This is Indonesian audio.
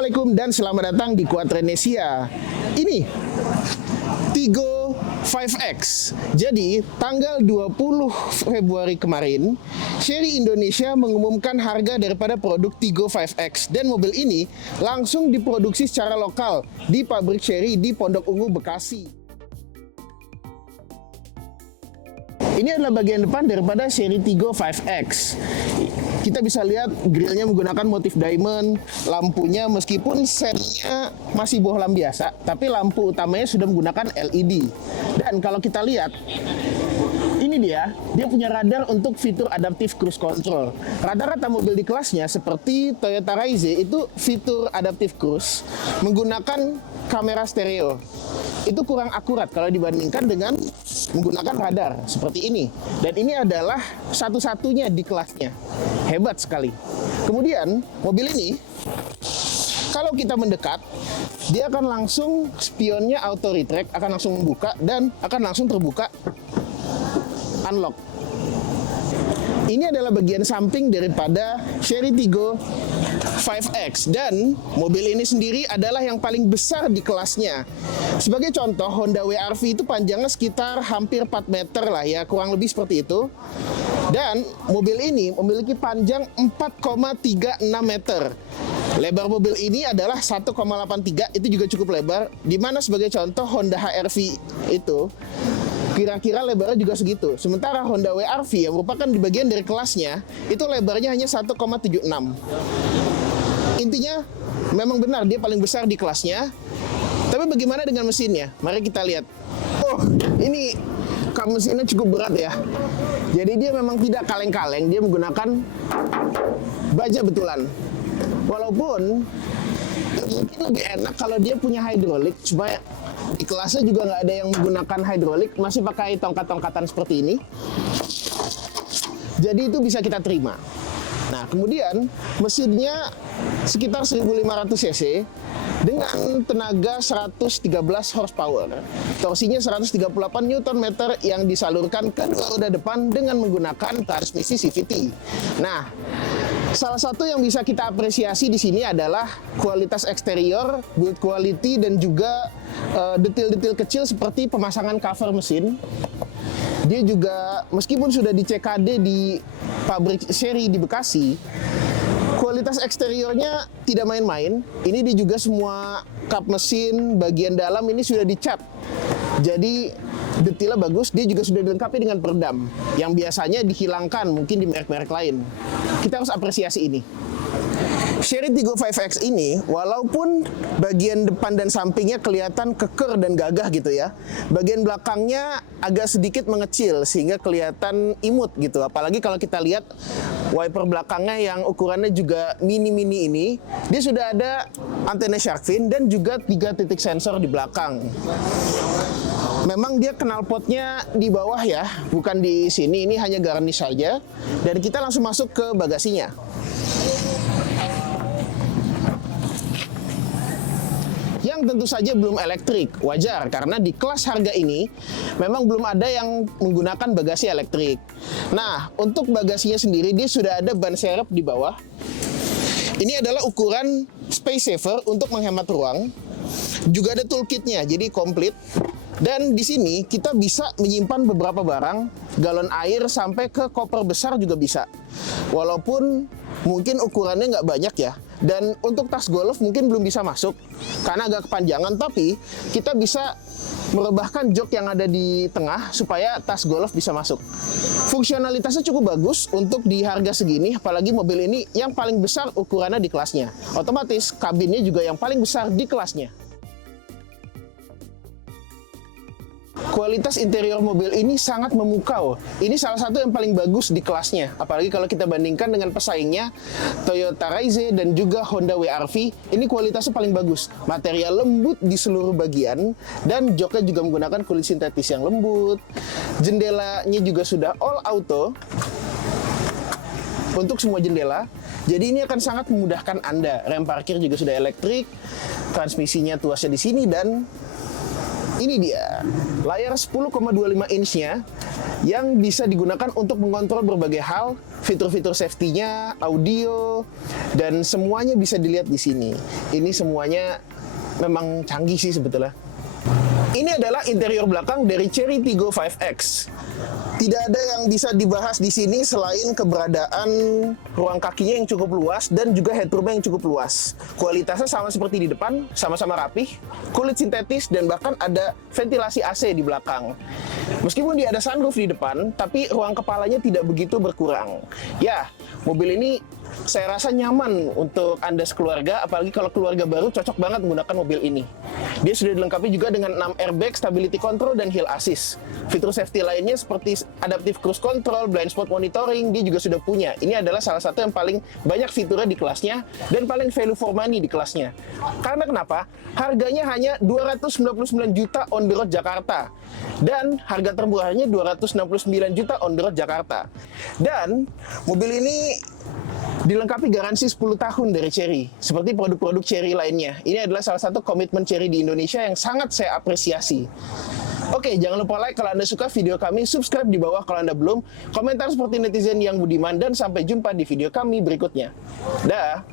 Assalamualaikum dan selamat datang di Quadrenesia. Ini Tigo 5X. Jadi, tanggal 20 Februari kemarin, Chery Indonesia mengumumkan harga daripada produk Tigo 5X, dan mobil ini langsung diproduksi secara lokal di pabrik Chery di Pondok Ungu, Bekasi. Ini adalah bagian depan daripada Chery Tigo 5X. Kita bisa lihat grillnya menggunakan motif diamond, lampunya meskipun setnya masih bohlam biasa, tapi lampu utamanya sudah menggunakan LED. Dan kalau kita lihat, ini dia punya radar untuk fitur adaptive cruise control. Rata-rata mobil di kelasnya seperti Toyota Raize itu fitur adaptive cruise menggunakan kamera stereo. Itu kurang akurat kalau dibandingkan dengan menggunakan radar seperti ini. Dan ini adalah satu-satunya di kelasnya. Hebat sekali. Kemudian mobil ini kalau kita mendekat, dia akan langsung spionnya auto retract, akan langsung membuka dan akan langsung terbuka unlock. Ini adalah bagian samping daripada Chery Tigo 5X, dan mobil ini sendiri adalah yang paling besar di kelasnya. Sebagai contoh, Honda WRV itu panjangnya sekitar hampir 4 meter lah ya, kurang lebih seperti itu. Dan mobil ini memiliki panjang 4,36 meter. Lebar mobil ini adalah 1,83, itu juga cukup lebar. Dimana sebagai contoh Honda HR-V itu kira-kira lebarnya juga segitu. Sementara Honda WRV yang merupakan di bagian dari kelasnya, itu lebarnya hanya 1,76. Intinya, memang benar dia paling besar di kelasnya. Tapi bagaimana dengan mesinnya? Mari kita lihat. Oh, ini kap mesinnya cukup berat ya. Jadi dia memang tidak kaleng-kaleng, dia menggunakan baja betulan. Walaupun mungkin lebih enak kalau dia punya hidrolik, supaya di kelasnya juga nggak ada yang menggunakan hidrolik, masih pakai tongkat-tongkatan seperti ini. Jadi itu bisa kita terima. Nah, kemudian mesinnya sekitar 1500 cc dengan tenaga 113 horsepower. Torsinya 138 Nm yang disalurkan ke dua roda depan dengan menggunakan transmisi CVT. Nah, salah satu yang bisa kita apresiasi di sini adalah kualitas eksterior, build quality, dan juga detail-detail kecil seperti pemasangan cover mesin. Dia juga meskipun sudah di CKD di pabrik Chery di Bekasi, kualitas eksteriornya tidak main-main. Ini dia juga semua kap mesin bagian dalam ini sudah dicat. Jadi detailnya bagus. Dia juga sudah dilengkapi dengan peredam yang biasanya dihilangkan mungkin di merek-merek lain. Kita harus apresiasi ini. Chery Tigo 5X ini, walaupun bagian depan dan sampingnya kelihatan keker dan gagah gitu ya, bagian belakangnya agak sedikit mengecil sehingga kelihatan imut gitu. Apalagi kalau kita lihat wiper belakangnya yang ukurannya juga mini-mini ini, dia sudah ada antena shark fin dan juga 3 titik sensor di belakang. Memang dia knalpotnya di bawah ya, bukan di sini, ini hanya garnish saja. Dan kita langsung masuk ke bagasinya. Yang tentu saja belum elektrik, wajar karena di kelas harga ini memang belum ada yang menggunakan bagasi elektrik. Nah, untuk bagasinya sendiri dia sudah ada ban serep di bawah. Ini adalah ukuran space saver untuk menghemat ruang. Juga ada toolkitnya, jadi komplit. Dan di sini kita bisa menyimpan beberapa barang, galon air sampai ke koper besar juga bisa. Walaupun mungkin ukurannya nggak banyak ya. Dan untuk tas golf mungkin belum bisa masuk karena agak kepanjangan, tapi kita bisa merebahkan jok yang ada di tengah supaya tas golf bisa masuk. Fungsionalitasnya cukup bagus untuk di harga segini, apalagi mobil ini yang paling besar ukurannya di kelasnya. Otomatis kabinnya juga yang paling besar di kelasnya. Kualitas interior mobil ini sangat memukau. Ini salah satu yang paling bagus di kelasnya. Apalagi kalau kita bandingkan dengan pesaingnya Toyota Raize dan juga Honda WRV. Ini kualitasnya paling bagus. Material lembut di seluruh bagian. Dan joknya juga menggunakan kulit sintetis yang lembut. Jendelanya juga sudah all auto untuk semua jendela. Jadi ini akan sangat memudahkan Anda. Rem parkir juga sudah elektrik. Transmisinya tuasnya di sini, dan ini dia layar 10,25 inch-nya yang bisa digunakan untuk mengontrol berbagai hal, fitur-fitur safety-nya, audio, dan semuanya bisa dilihat di sini. Ini semuanya memang canggih sih sebetulnya. Ini adalah interior belakang dari Chery Tiggo 5X. Tidak ada yang bisa dibahas di sini selain keberadaan ruang kakinya yang cukup luas dan juga headroom yang cukup luas. Kualitasnya sama seperti di depan, sama-sama rapih, kulit sintetis, dan bahkan ada ventilasi AC di belakang. Meskipun dia ada sunroof di depan, tapi ruang kepalanya tidak begitu berkurang. Ya, mobil ini saya rasa nyaman untuk Anda sekeluarga, apalagi kalau keluarga baru cocok banget menggunakan mobil ini. Dia sudah dilengkapi juga dengan 6 airbag, stability control, dan hill assist. Fitur safety lainnya seperti adaptive cruise control, blind spot monitoring, dia juga sudah punya. Ini adalah salah satu yang paling banyak fiturnya di kelasnya dan paling value for money di kelasnya. Karena kenapa? Harganya hanya 299 juta on the road Jakarta. Dan harga termurahnya 269 juta on the road Jakarta. Dan mobil ini dilengkapi garansi 10 tahun dari Chery, seperti produk-produk Chery lainnya. Ini adalah salah satu komitmen Chery di Indonesia yang sangat saya apresiasi. Oke, jangan lupa like kalau Anda suka video kami, subscribe di bawah kalau Anda belum, komentar seperti netizen yang budiman, dan sampai jumpa di video kami berikutnya. Dah.